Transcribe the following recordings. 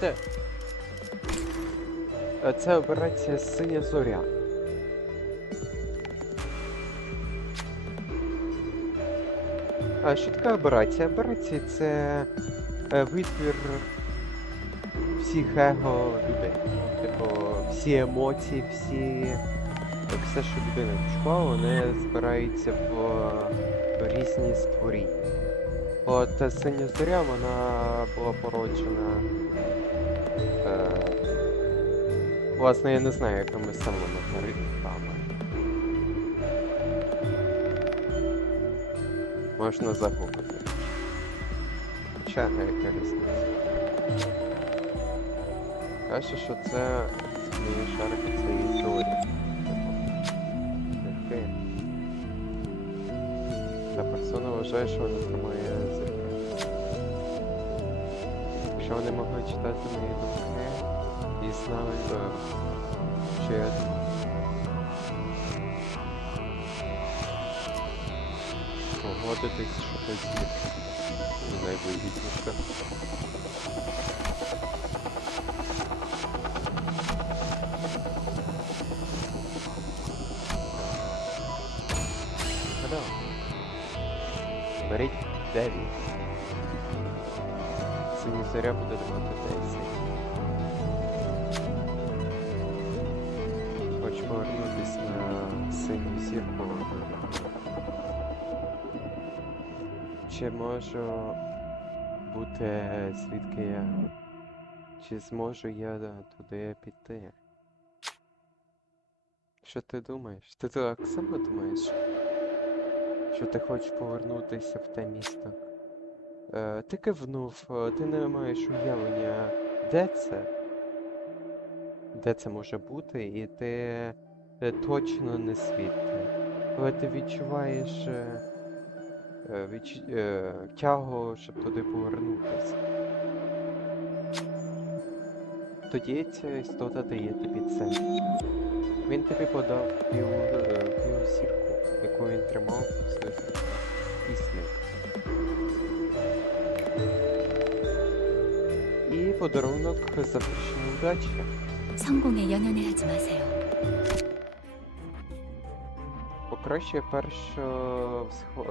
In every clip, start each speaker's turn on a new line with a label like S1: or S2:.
S1: бачите? Це операція Синя Зоря. А що таке операція? Операція це е, витвір всіх его людей. Типу, всі емоції, всі. Все, що людина відчувала, вони збираються в, різні створіння. От синя зоря, вона була породжена. Е, власне, я не знаю, якими самими алгоритмами. Можна загуглити. Хоча не яка різниця. Каже, що це мені шарики це і зорі. Типу, Та персона вважає, що вона тримає. Якщо вони могли читати мої думки і знали, що я думаю. Погодитись, що це зірки. Найвигідніше. Беріть 9. Сині зоря буде давати 10. Хочу повернутись на синю зірку. Чи можу бути звідки я? Чи зможу я туди піти? Що ти думаєш? Ти так само думаєш? Що ти хочеш повернутися в те місто? Е, ти кивнув, е, ти не маєш уявлення, де це? Де це може бути, і ти е, точно не звідти. Але ти відчуваєш відч... тягу, щоб туди повернутися. Тоді ця істота дає тобі це. Він тобі подав білу, е, білу сірку, яку він тримав в своїх руках. Пісник. подарунок запрошення удачі.
S2: 성공에 연연해 하지 마세요.
S1: Покращує першу всхо...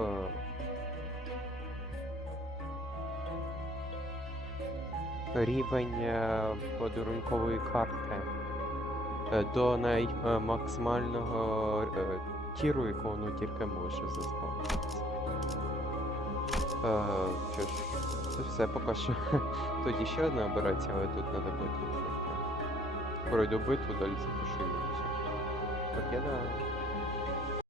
S1: е, рівень е, подарункової карти е, до най... е, максимального е, тіру, якого воно тільки може заспавнитися. Що ж, це все поки що. Тоді ще одна операція, але тут треба битву пройти. Пройду битву, далі запишу і все. Покидаю.